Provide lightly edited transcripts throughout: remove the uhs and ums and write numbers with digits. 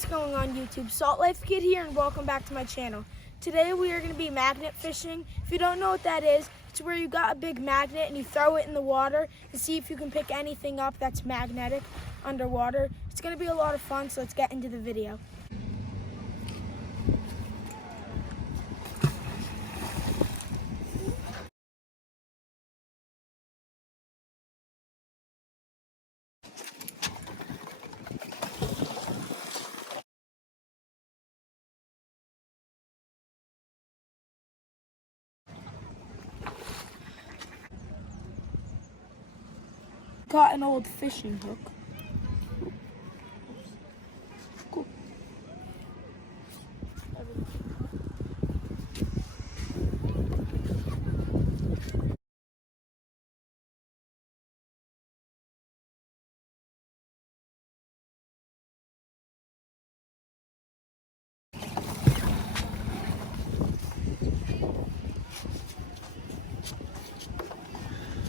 what's going on YouTube? Salt Life Kid here and welcome back to my channel. Today we are going to be magnet fishing. If you don't know what that is, it's where you got a big magnet and you throw it in the water and see if you can pick anything up that's magnetic underwater. It's going to be a lot of fun, so let's get into the video. Got an old fishing hook. Cool.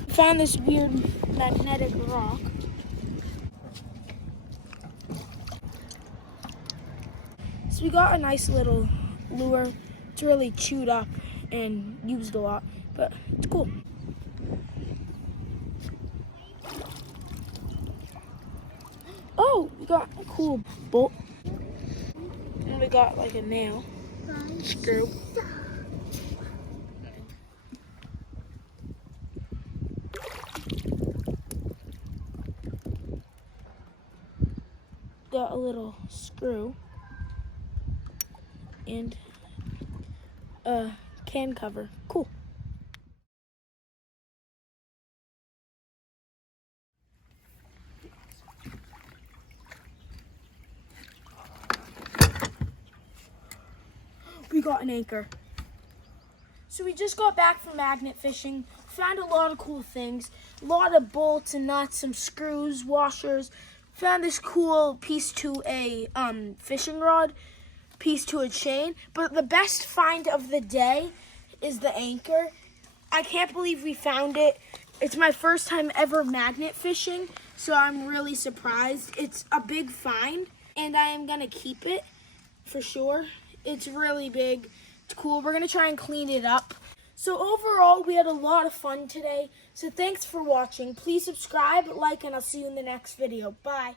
Found this weird magnetic rock. So we got a nice little lure. It's really chewed up and used a lot, but it's cool. Oh, we got a cool bolt. And we got like a nail screw. Got a little screw and a can cover. Cool. We got an anchor. So we just got back from magnet fishing, found a lot of cool things, a lot of bolts and nuts, some screws, washers. Found this cool piece to a fishing rod, piece to a chain. But the best find of the day is the anchor. I can't believe we found it. It's my first time ever magnet fishing, so I'm really surprised. It's a big find, and I am gonna keep it for sure. It's really big. It's cool. We're gonna try and clean it up. So overall, we had a lot of fun today. So thanks for watching. Please subscribe, like, and I'll see you in the next video. Bye.